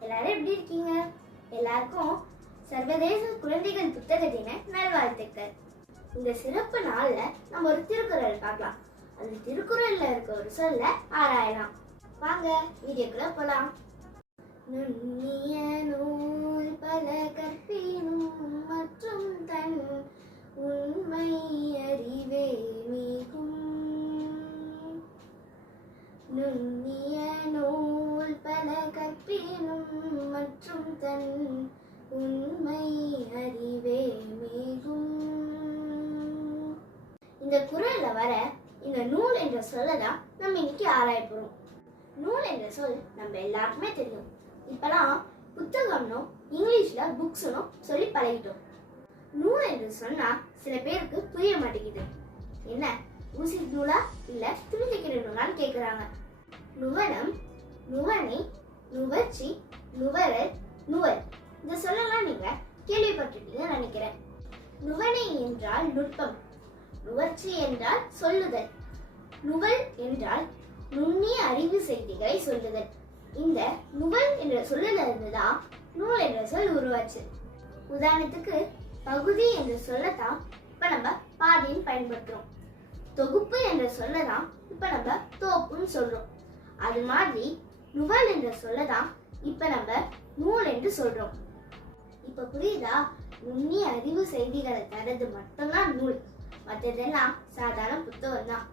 எல்லாரும் எப்படி இருக்கீங்க? எல்லாருக்கும் சர்வதேச குழந்தைகள் புத்தக தின நல்வாழ்த்துக்கள். இந்த சிறப்பு நாள்ல நம்ம ஒரு திருக்குறள் பார்க்கலாம். அந்த திருக்குறள்ல இருக்க ஒரு சொல்ல ஆராயலாம். வாங்க வீடியோக்குள்ள போலாம். நுண்ணிய நூல் பல கற்பினும் மற்றும் தன் உண்மை அறிவே மிகும். நுண்ணிய தன் உண்மை அறிவே மேகும். இந்த குரல்ல வர இந்த நூல் என்ற சொல்ல தான் நம்ம இன்னைக்கு ஆராய போறோம். நூல் என்ற சொல் நம்ம எல்லாருக்குமே தெரியும். இப்பெல்லாம் புத்தகம்னும் இங்கிலீஷ்ல புக்ஸ்னும் சொல்லி பழகிட்டோம். நூல் என்று சொன்னா சில பேருக்கு புரிய மாட்டேங்குது. என்ன ஊசி நூலா இல்ல துணிதைக்கிற நூலான்னு கேக்குறாங்க. நுவனம் நுவனை நுவர்ச்சி நுவரல் நுவல். இந்த சொல்லலாம் நீங்க. கேள்விப்பட்டிருப்பீங்கன்னு நினைக்கிறேன். நுவனை என்றால் நுட்பம். நுவர்ச்சி என்றால் சொல்லுதல். நுவல் என்றால் நுண்ணிய அறிவு செய்திகளை சொல்லுதல். இந்த நுவல் என்ற சொல்லிலிருந்து தான் நூல் என்ற சொல் உருவாச்சு. உதாரணத்துக்கு பகுதி என்ற சொல்லத்தான் இப்ப நம்ம பாதின்னு பயன்படுத்துறோம். தொகுப்பு என்ற சொல்லதான் இப்ப நம்ம தோப்புன்னு சொல்றோம். அது மாதிரி நுவல் என்ற சொல்லதான் இப்ப நம்ம நூல் என்று சொல்றோம். இப்ப புரியுதா? நுண்ணிய அறிவு செய்திகளை தரது மட்டும்தான் நூல். மற்றதெல்லாம் சாதாரண புத்தகம் தான்